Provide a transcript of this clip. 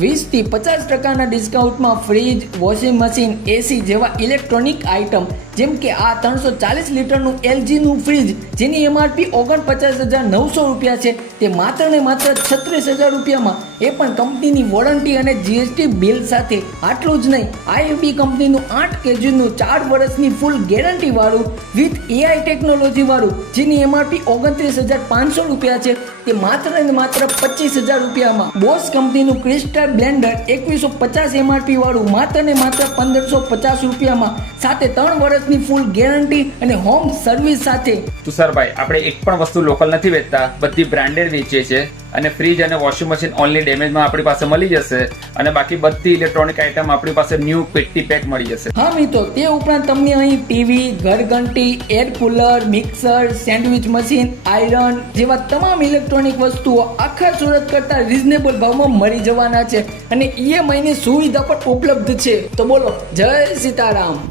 20 થી 50% ડિસ્કાઉન્ટમાં fridge, washing machine, એસી જેવા electronic item જેમ કે આ 340 લીટરનું LGનું ફ્રીજ જેની MRP 49,900 રૂપિયા છે તે માત્ર ને માત્ર 36,000 રૂપિયામાં, એ પણ કંપનીની વોરંટી અને GST બિલ સાથે. આટલું જ નહીં, IFB કંપનીનું 8 kgનું 4 વર્ષની ફૂલ ગેરંટી વાળું વિથ AI ટેકનોલોજી વાળું જેની MRP 29,500 રૂપિયા છે તે માત્ર ને માત્ર 25,000 રૂપિયામાં. બોસ કંપનીનું ક્રિસ્ટલ બ્લેન્ડર 2150 MRP વાળું માત્ર ને માત્ર 1,550 રૂપિયામાં સાથે 3 વર્ષની ફૂલ ગેરંટી અને હોમ સર્વિસ સાથે. તુષારભાઈ, આપણે એક પણ વસ્તુ લોકલ નથી વેચતા, બધી બ્રાન્ડેડ વેચીએ છીએ અને ફ્રીજ અને વોશિંગ મશીન ઓનલી ડેમેજમાં આપણી પાસે મળી જશે અને બાકી બધી ઇલેક્ટ્રોનિક આઇટમ આપણી પાસે ન્યૂ પેટી પેક મળી જશે. હા મિત્રો, તે ઉપરાંત તમને અહીં ટીવી, ઘરઘંટી, air cooler, mixer, sandwich machine, iron જેવા તમામ ઇલેક્ટ્રોનિક વસ્તુઓ આખા સુરત કરતા રીઝનેબલ ભાવમાં મળી જવાના છે અને EMI ની સુવિધા પણ ઉપલબ્ધ છે. તો બોલો જય સીતારામ.